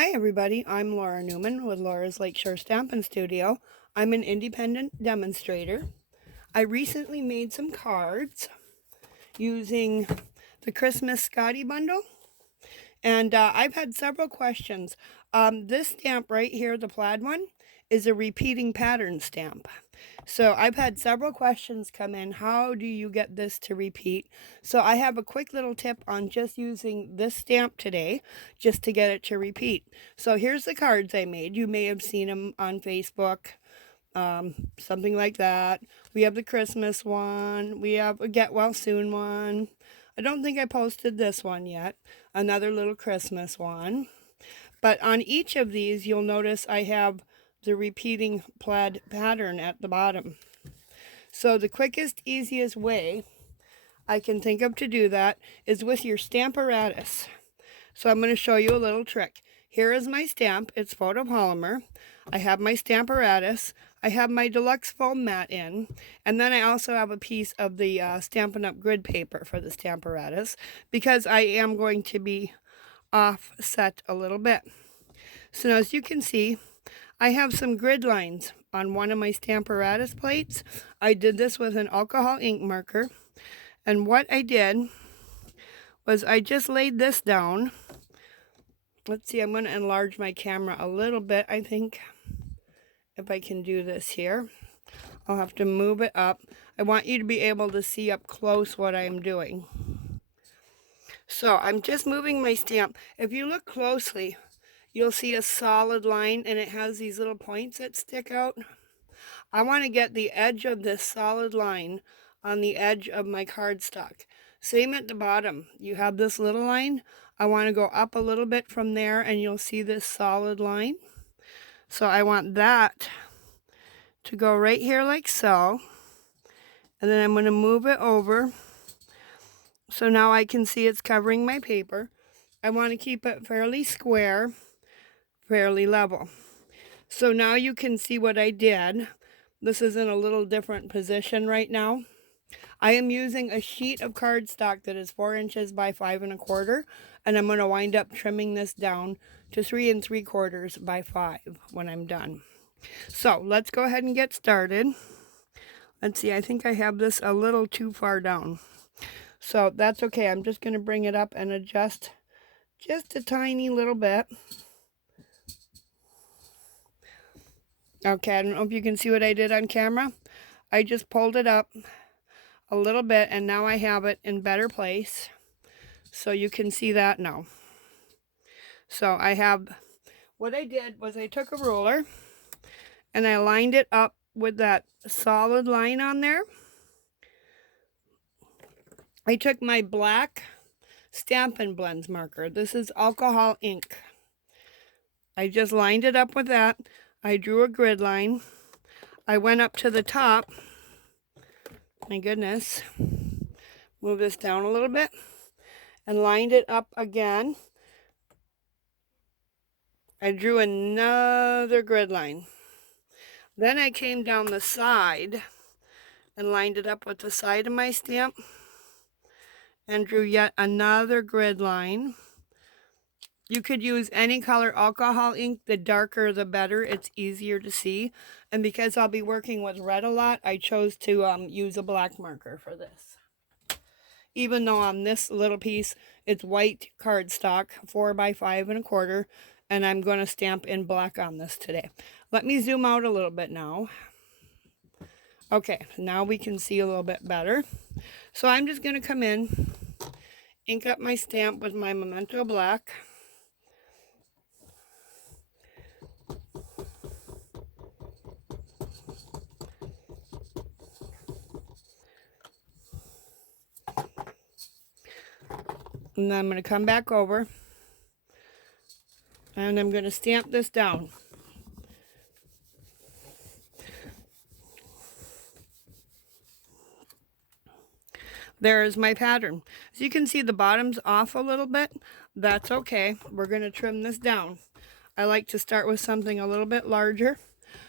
Hi everybody, I'm Laura Newman with Laura's Lakeshore Stampin' Studio. I'm an independent demonstrator. I recently made some cards using the Christmas Scotty bundle, and I've had several questions. This stamp right here, the plaid one, is a repeating pattern stamp. So I've had several questions come in. How do you get this to repeat? So I have a quick little tip on just using this stamp today just to get it to repeat. So here's the cards I made. You may have seen them on Facebook, something like that. We have the Christmas one. We have a Get Well Soon one. I don't think I posted this one yet. Another little Christmas one. But on each of these, you'll notice I have the repeating plaid pattern at the bottom. So the quickest, easiest way I can think of to do that is with your Stamparatus. So I'm going to show you a little trick. Here is my stamp. It's photopolymer. I have my Stamparatus. I have my deluxe foam mat in. And then I also have a piece of the Stampin' Up! Grid paper for the Stamparatus because I am going to be offset a little bit. So now, as you can see, I have some grid lines on one of my Stamparatus plates. I did this with an alcohol ink marker. And what I did was I just laid this down. Let's see, I'm going to enlarge my camera a little bit, I think, if I can do this here. I'll have to move it up. I want you to be able to see up close what I'm doing. So I'm just moving my stamp. If you look closely, you'll see a solid line and it has these little points that stick out. I want to get the edge of this solid line on the edge of my cardstock. Same at the bottom. You have this little line. I want to go up a little bit from there and you'll see this solid line. So I want that to go right here like so. And then I'm going to move it over. So now I can see it's covering my paper. I want to keep it fairly square, fairly level. So now you can see what I did. This is in a little different position right now. I am using a sheet of cardstock that is 4 inches by 5 1/4, and I'm going to wind up trimming this down to 3 3/4 by 5 when I'm done. So let's go ahead and get started. Let's see, I think I have this a little too far down. So that's okay. I'm just going to bring it up and adjust just a tiny little bit. Okay, I don't know if you can see what I did on camera. I just pulled it up a little bit and now I have it in better place. So you can see that now. So what I did was I took a ruler and I lined it up with that solid line on there. I took my black Stampin' Blends marker. This is alcohol ink. I just lined it up with that. I drew a grid line. I went up to the top. My goodness. Move this down a little bit. And lined it up again. I drew another grid line. Then I came down the side and lined it up with the side of my stamp and drew yet another grid line. You could use any color alcohol ink. The darker the better. It's easier to see. And because I'll be working with red a lot, I chose to use a black marker for this. Even though on this little piece, it's white cardstock, 4 by 5 1/4, and I'm going to stamp in black on this today. Let me zoom out a little bit now. Okay, now we can see a little bit better. So I'm just going to come in, ink up my stamp with my Memento Black. And then I'm going to come back over and I'm going to stamp this down. There's my pattern. As you can see, the bottom's off a little bit. That's okay. We're going to trim this down. I like to start with something a little bit larger.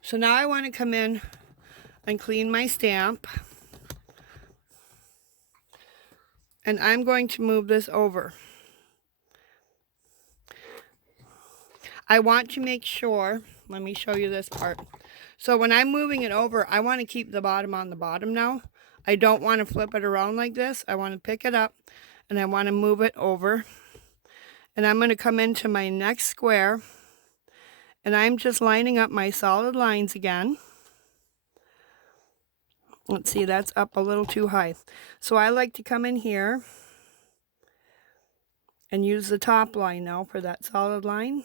So now I want to come in and clean my stamp. And I'm going to move this over. I want to make sure, let me show you this part. So when I'm moving it over, I want to keep the bottom on the bottom now. I don't want to flip it around like this. I want to pick it up and I want to move it over. And I'm going to come into my next square and I'm just lining up my solid lines again. Let's see, that's up a little too high. So I like to come in here and use the top line now for that solid line.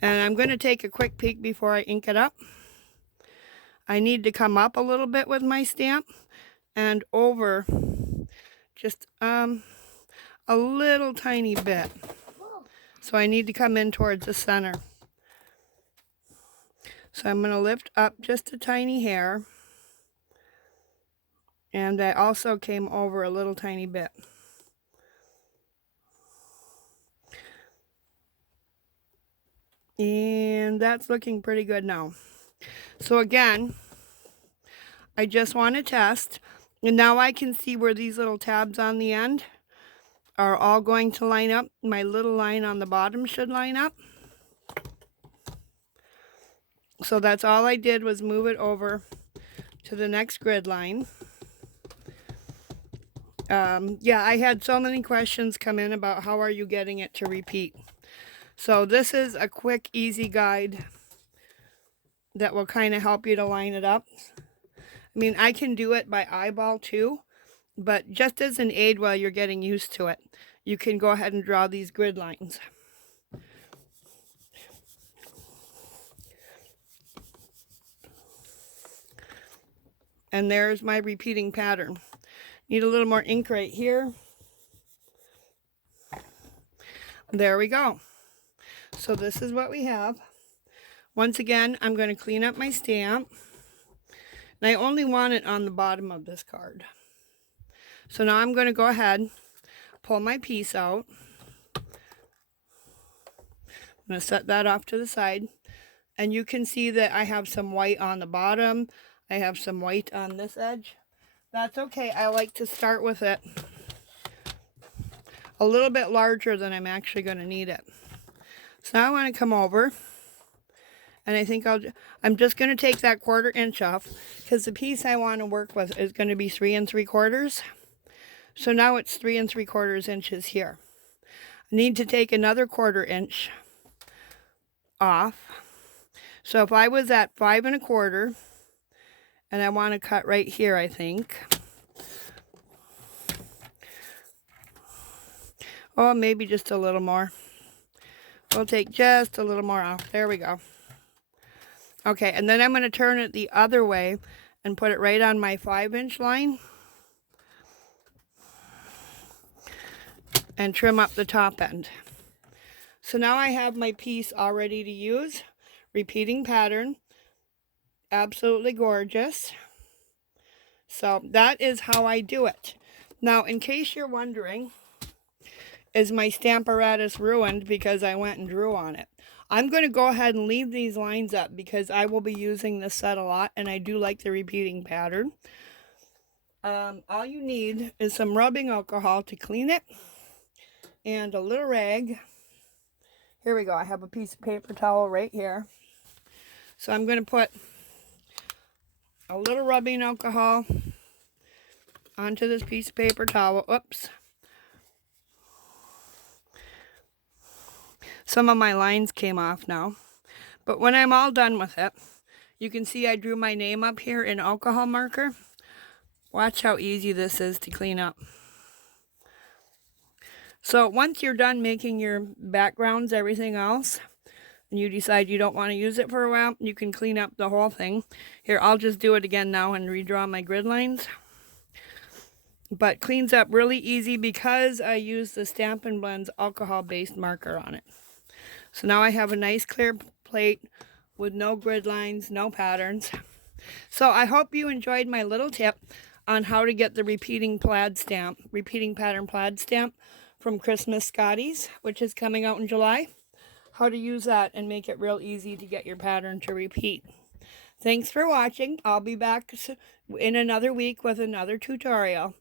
And I'm going to take a quick peek before I ink it up. I need to come up a little bit with my stamp and over just a little tiny bit. So I need to come in towards the center. So I'm going to lift up just a tiny hair. And I also came over a little tiny bit. And that's looking pretty good now. So again, I just want to test. And now I can see where these little tabs on the end are all going to line up. My little line on the bottom should line up. So that's all I did was move it over to the next grid line. Yeah, I had so many questions come in about how are you getting it to repeat. So this is a quick, easy guide that will kind of help you to line it up. I mean, I can do it by eyeball too, but just as an aid while you're getting used to it, you can go ahead and draw these grid lines. And there's my repeating pattern. Need a little more ink right here. There we go. So this is what we have. Once again, I'm going to clean up my stamp. And I only want it on the bottom of this card. So now I'm going to go ahead, pull my piece out. I'm going to set that off to the side. And you can see that I have some white on the bottom. I have some white on this edge. That's okay. I like to start with it a little bit larger than I'm actually going to need it. So now I want to come over, and I think I'm just going to take that 1/4 inch off because the piece I want to work with is going to be 3 3/4. So now it's 3 3/4 inches here. I need to take another 1/4 inch off. So if I was at 5 1/4, and I want to cut right here, I think. Oh, maybe just a little more. We'll take just a little more off. There we go. Okay, and then I'm going to turn it the other way and put it right on my 5 inch line. And trim up the top end. So now I have my piece all ready to use. Repeating pattern. Absolutely gorgeous. So that is how I do it. Now, in case you're wondering, is my Stamparatus ruined because I went and drew on it? I'm going to go ahead and leave these lines up because I will be using this set a lot and I do like the repeating pattern. All you need is some rubbing alcohol to clean it and a little rag. Here we go. I have a piece of paper towel right here. So I'm going to put a little rubbing alcohol onto this piece of paper towel. Oops. Some of my lines came off now. But when I'm all done with it, you can see I drew my name up here in alcohol marker. Watch how easy this is to clean up. So once you're done making your backgrounds, everything else, and you decide you don't want to use it for a while, you can clean up the whole thing. Here, I'll just do it again now and redraw my grid lines. But cleans up really easy because I use the Stampin' Blend's alcohol-based marker on it. So now I have a nice clear plate with no grid lines, no patterns. So I hope you enjoyed my little tip on how to get the repeating pattern plaid stamp from Christmas Scotties, which is coming out in July. How to use that and make it real easy to get your pattern to repeat. Thanks for watching. I'll be back in another week with another tutorial.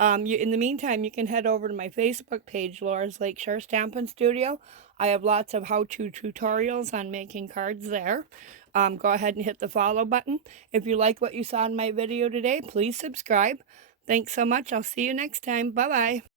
In the meantime, you can head over to my Facebook page, Laura's Lakeshore Stampin' Studio. I have lots of how-to tutorials on making cards there. Go ahead and hit the follow button. If you like what you saw in my video today, please subscribe. Thanks so much. I'll see you next time. Bye-bye.